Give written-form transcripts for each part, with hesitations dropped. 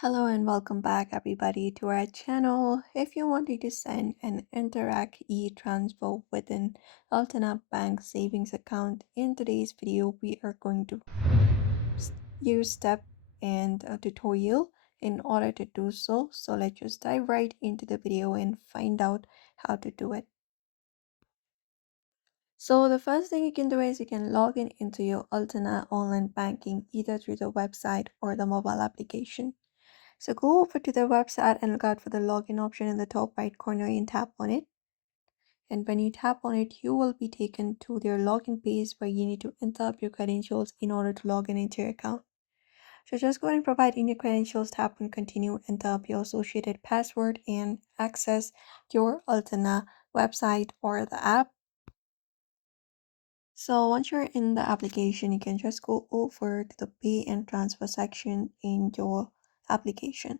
Hello and welcome back everybody to our channel. If you wanted to send an Interac E Transfer within Alterna Bank savings account, in today's video we are going to use step and a tutorial in order to do so. So let's just dive right into the video and find out how to do it. So the first thing you can do is you can log in into your Alterna online banking either through the website or the mobile application. So go over to the website and look out for the login option in the top right corner and tap on it. And when you tap on it, you will be taken to their login page where you need to enter up your credentials in order to log in into your account. So just go ahead and provide in your credentials, tap on continue, enter up your associated password and access your Alterna website or the app. So once you're in the application, you can just go over to the pay and transfer section in your application.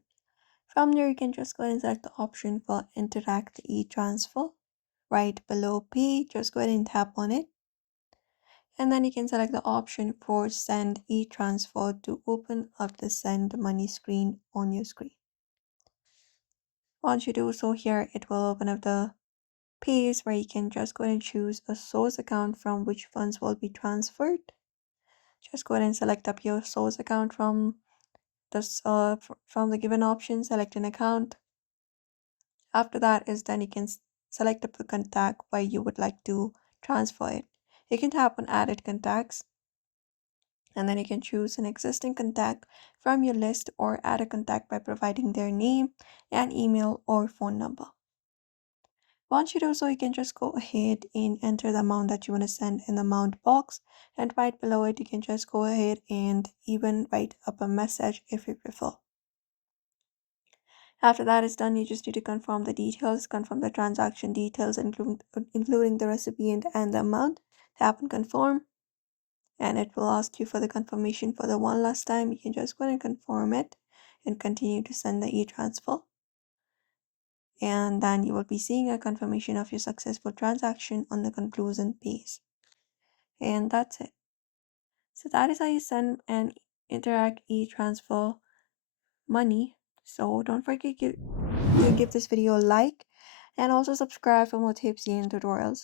From there, you can just go ahead and select the option for Interac E Transfer. Right below Pay, just go ahead and tap on it. And then you can select the option for Send E Transfer to open up the Send Money screen on your screen. Once you do so here, it will open up the page where you can just go ahead and choose a source account from which funds will be transferred. Just go ahead and select up your source account from the given option, select an account. After that is done, you can select up the contact where you would like to transfer it. You can tap on added contacts and then you can choose an existing contact from your list or add a contact by providing their name and email or phone number. Once you do so, you can just go ahead and enter the amount that you want to send in the amount box, and right below it you can just go ahead and even write up a message if you prefer. After that is done, you just need to confirm the details, confirm the transaction details, including the recipient and the amount. Tap on confirm, and it will ask you for the confirmation for the one last time. You can just go ahead and confirm it and continue to send the e-transfer. And then you will be seeing a confirmation of your successful transaction on the conclusion page. And that's it. So that is how you send an Interac e-transfer money. So don't forget to give this video a like and also subscribe for more tips and tutorials.